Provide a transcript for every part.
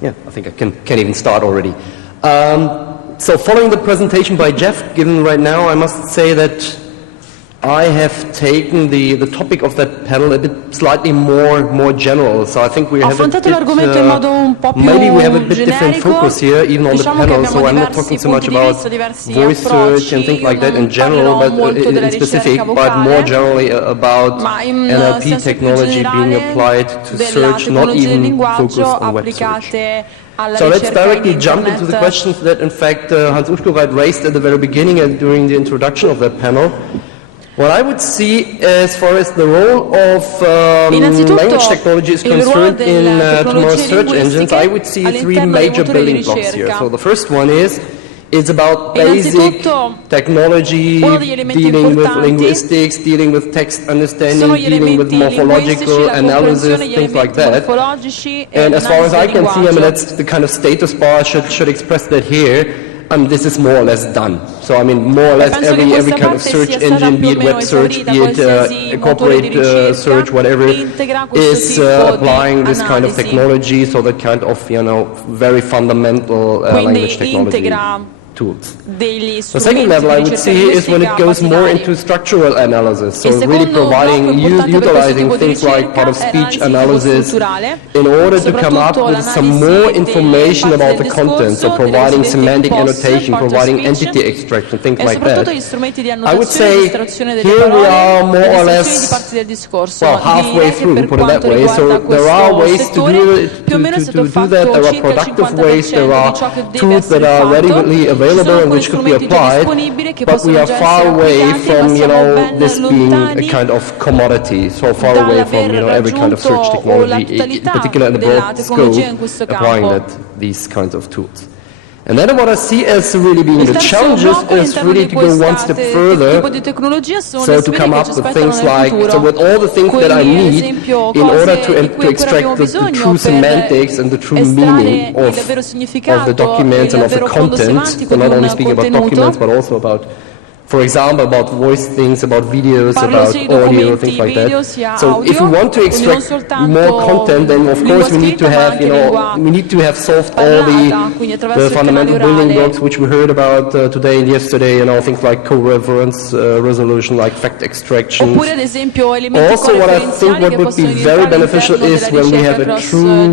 Yeah, I think I can even start already. So following the presentation by Jeff given right now, I must say that I have taken the topic of that panel a bit slightly more general. So I think we have maybe we have a bit different focus here, even on the panel. So I'm not talking so much about voice search and things like that in general, but in specific, but more generally about NLP technology being applied to search, not even focused on web search. So let's directly jump into the questions that, in fact, Hans Uschkoweit raised at the very beginning and during the introduction of that panel. What I would see as far as the role of language technology is concerned in tomorrow's search engines, I would see three major building blocks here. So the first one is, it's about basic technology, dealing with linguistics, dealing with text understanding, dealing with morphological analysis, things like that. And as far as I can see, I mean, that's the kind of status bar should express that here. This is more or less done. So I mean, more or less every kind of search engine, be it web search, be it corporate search, whatever, is applying this kind of technology, so that kind of, very fundamental language technology tools. The second level I would see is when it goes more into structural analysis, so really providing, utilizing things like part of speech analysis in order to come up with some more information about the content, so providing semantic annotation, providing entity extraction, things like that. I would say here we are more or less, well, halfway through, put it that way, so there are ways to do that, there are productive ways, there are tools that are readily available and which could be applied, but we are far away from, this being a kind of commodity, so far away from, every kind of search technology, in particular in the broad scope, applying these kinds of tools. And then what I see as really being the challenges is really to go one step further, so to come up with things like, so with all the things that I need in order to extract the true semantics and the true meaning of the documents and of the content, so not only speaking about documents, but also about, for example, about voice things, about videos, about audio, things like that. So if we want to extract more content, then of course we need to have, we need to have solved all the fundamental building blocks which we heard about today and yesterday, things like co-reference resolution, like fact extraction. Also, what I think what would be very beneficial is when we have a true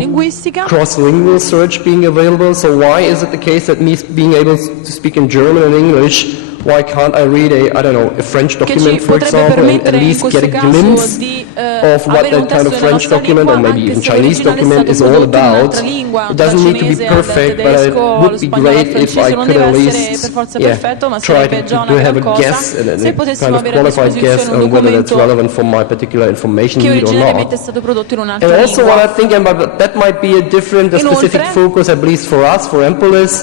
cross-lingual search being available. So why is it the case that me being able to speak in German and English, why can't I read a French document, for example, and at least get a glimpse of what that kind of French document, or maybe even Chinese document, is all about? It doesn't need to be perfect, but it would be great if I could at least try to have a guess, and a kind of qualified guess on whether that's relevant for my particular information need or not. And also what I think, and that might be a specific focus, at least for us, for Empolis,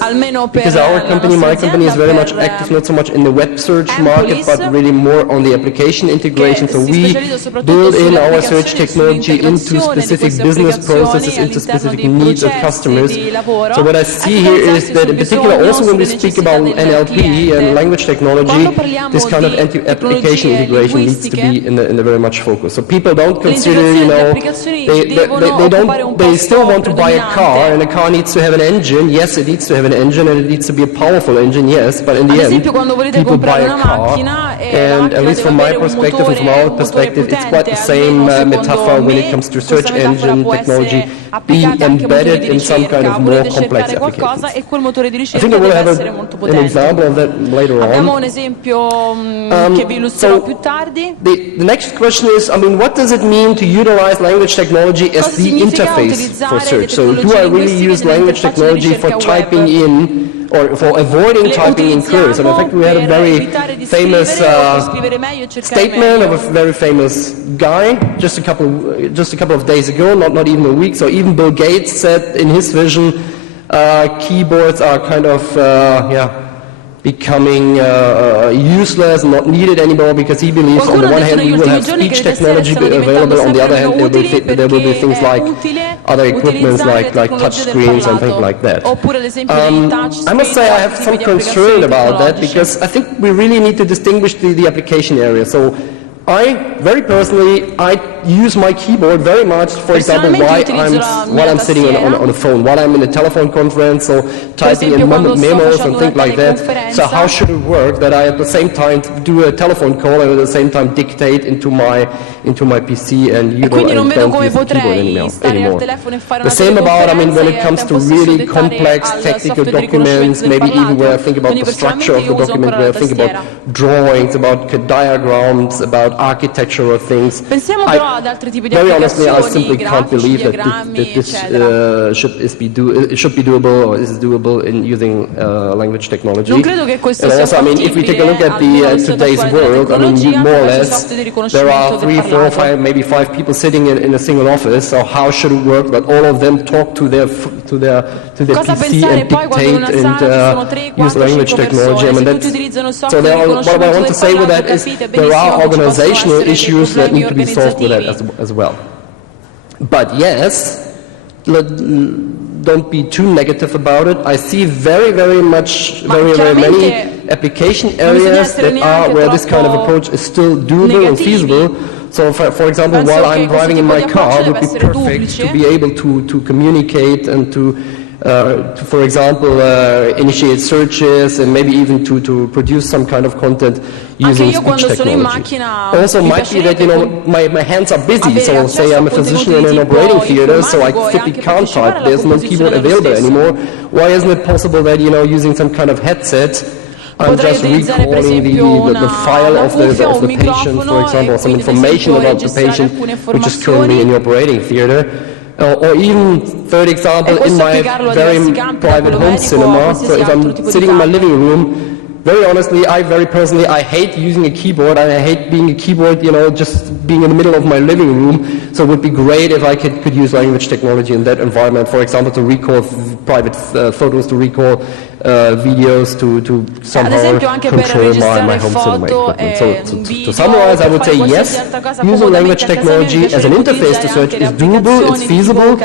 because our company, my company, is very much active, not so much in the web search market, but really more on the application integration. So we build in our search technology into specific business processes, into specific needs of customers. So what I see here is that in particular, also when we speak about NLP and language technology, this kind of application integration needs to be in the very much focus. So people don't consider, they still want to buy a car, and a car needs to have an engine. Yes, it needs to have an engine, and it needs to be a powerful engine, yes, but in the end, people buy a car, and at least from my perspective and from our perspective, it's quite the same metaphor when it comes to search engine technology being embedded in some kind of more complex applications. I think I will have an example of that later on. So the next question is, what does it mean to utilize language technology as the interface for search? So do I really use language technology for typing in, or for avoiding typing in queries? And in fact, we had a very famous statement of a very famous guy just a couple of days ago, not even a week. So even Bill Gates said in his vision, keyboards are kind of becoming useless and not needed anymore, because he believes on the one hand we will have speech technology available, on the other hand there will be things like other equipments like touch screens and things like that. I must say I have some concern about that, because I think we really need to distinguish the application area. So very personally, use my keyboard very much, for example, while I'm sitting on a phone, while I'm in a telephone conference, or typing in memos and things like that. So how should it work that I at the same time do a telephone call and at the same time dictate into my PC and don't use the keyboard anymore. The same about, I mean, when it comes to really complex technical documents, maybe even where I think about the structure of the document, where I think about drawings, about diagrams, about architectural things. Very honestly, I simply can't believe that this should be doable or is doable in using language technology. And also, I mean, if we take a look at today's world, I mean, more or less, there are 3, 4, 5, maybe 5 people sitting in a single office. So how should it work that all of them talk to their PC and dictate and use language technology? I mean, so what I want to say with that is there are organizational issues that need to be solved with that as well. But yes, don't be too negative about it. I see very many application areas that are where this kind of approach is still doable and feasible. So, for example, while I'm driving in my car, it would be perfect to be able to communicate and to, for example, initiate searches and maybe even to produce some kind of content using speech technology. Also, might be that, you know, my hands are busy. So, say I'm a physician in an operating theater, so I simply can't type. There's no keyboard available anymore. Why isn't it possible that, you know, using some kind of headset, I'm just recalling the file of the patient, for example, some information about the patient which is currently in the operating theater. Or even, third example, in my very private home cinema, so if I'm sitting in my living room, very honestly, I hate using a keyboard, and I hate being a keyboard, you know, just being in the middle of my living room. So it would be great if I could use language technology in that environment, for example, to recall private photos, to recall videos, to somehow control my home cinema equipment. So to summarize, I would say yes, using language technology as an interface to search is doable, it's feasible,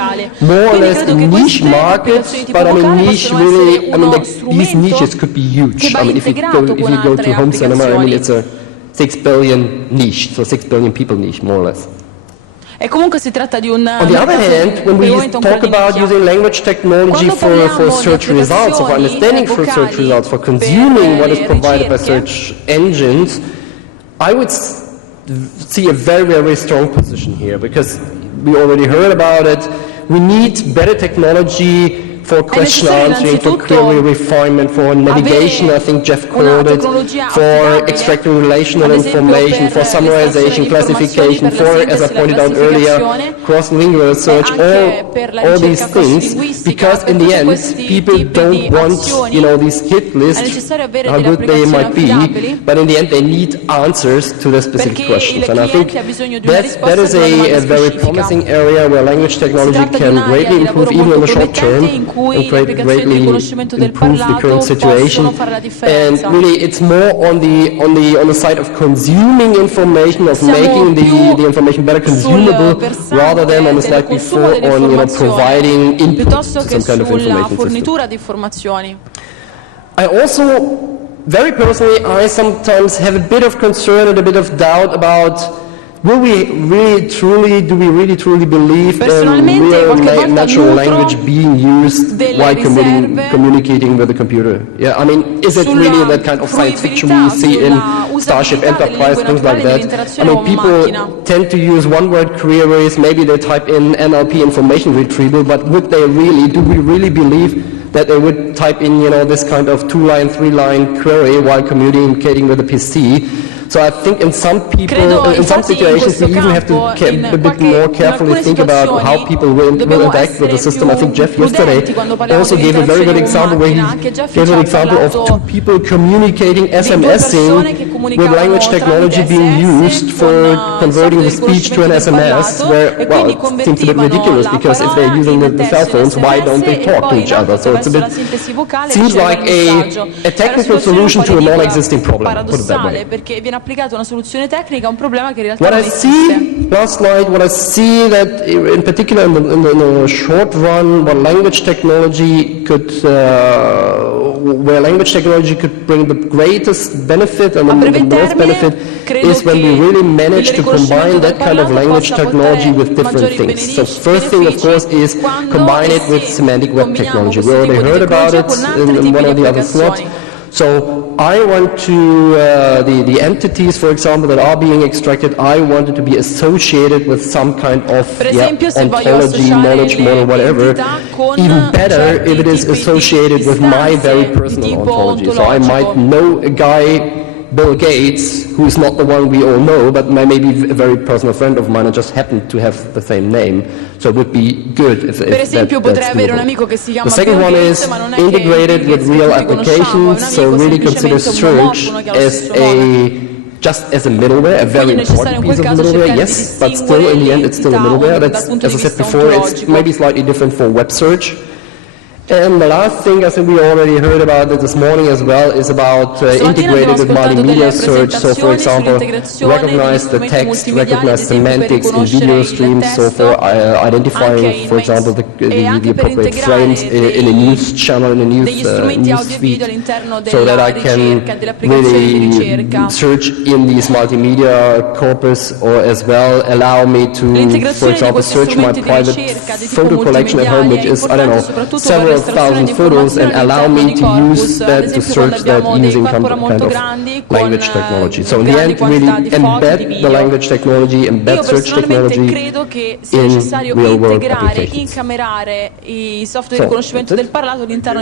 more or less in niche markets, but I mean niche really, I mean these niches could be huge. I mean if you go to home cinema, I mean it's a 6 billion niche, so 6 billion people niche, more or less. On the other hand, when we talk about using language technology for search results, for understanding for search results, for consuming what is provided by search engines, I would see a very strong position here, because we already heard about it. We need better technology for question answering, for query refinement, for navigation, I think Jeff called it, for extracting relational information, for summarization, classification, for, as I pointed out earlier, cross-lingual search, all these things, because in the end, people don't want, you know, these hit lists, how good they might be, but in the end, they need answers to the specific questions. And I think that is a very promising area where language technology can greatly improve, even in the short term, and greatly improve the current situation. And really, it's more on the side of consuming information, of making the information better consumable, rather than on the slide before on, you know, providing input to some kind of information system. I also, very personally, I sometimes have a bit of concern and a bit of doubt about do we really truly believe in real natural language being used while communicating with the computer? Yeah, I mean, is it really that kind of science fiction we see in Starship Enterprise, things like that? I mean, people tend to use one-word queries, maybe they type in NLP information retrieval, but would they really, do we really believe that they would type in, you know, this kind of 2-line, 3-line query while communicating with a PC? So I think in some situations we even have to a bit more carefully think about how people will interact with the system. I think Jeff yesterday also gave a very good example where he gave an example of 2 people communicating, SMSing, with language technology being used for converting the speech to an SMS, where, well, it seems a bit ridiculous, because if they're using the cell phones, why don't they talk to each other? So it's a bit, seems like a technical solution to a non-existing problem, put it that way. Una soluzione tecnica a un problema che in realtà non esiste. Last slide, what I see that in particular in the short run, what language technology could where language technology could bring the greatest benefit and A the breve most termine, benefit credo is when we che really il manage to combine riconoscimento del that kind of parlato language possa technology portare with different maggiori things. So first thing, of benefici course, is quando combine it e with se semantic web combiniamo technology. We questo already tipo di heard about tecnologia it con altri in tipi one di of the other slots. applicazioni. So I want to, the entities, for example, that are being extracted, I want it to be associated with some kind of Per esempio, se voglio ontology, associare knowledge le model, whatever. entità con Even better certi if it is tipi di associated with my very istanze di personal tipo ontology. So I ontologico. might know a guy, Bill Gates, who is not the one we all know, but maybe a very personal friend of mine, and just happened to have the same name. So it would be good if Per esempio, potrei that's avere un doable. amico che si The chiama second Bill one Gates, is ma non è che integrated Bill with Gates che real tutti conosciamo, è un applications, so amico really consider semplicemente un search omofono che ha lo as stesso nome. just as a middleware, a very Quindi è necessario important in quel piece of caso middleware, cercare di yes, but still in the end it's still a distinguere middleware. le That's, entità dal punto as I di said vista before, it's ontologico. maybe slightly different for web search. And the last thing I think we already heard about it this morning as well is about Stamattina abbiamo integrated with ascoltato multimedia delle search. So for presentazioni example, sull'integrazione degli recognize the strumenti text, multimediali, ad recognize esempio per semantics in riconoscere video il streams, so testo, for anche identifying, in for example, the anche per appropriate frames integrare in a news channel, in a degli news, strumenti news audio e feed, video all'interno so that della I can ricerca, delle applicazioni di ricerca. really search in these multimedia corpus, or as well allow me to, for L'integrazione di example, questi search my strumenti di private ricerca di tipo photo collection at home, multimediali which è is, I don't importante know, soprattutto per several l'estrazione thousand di photos, informazioni and allow all'interno me di to corpus, use ad that to esempio quando search that abbiamo dei using corpora kind molto of grandi con language technology. So in the grandi end, really quantità di foto e di embed the video. language technology, embed Io search personalmente technology credo che sia in necessario real-world integrare, applications. incamerare i software di So, riconoscimento that's del it. parlato all'interno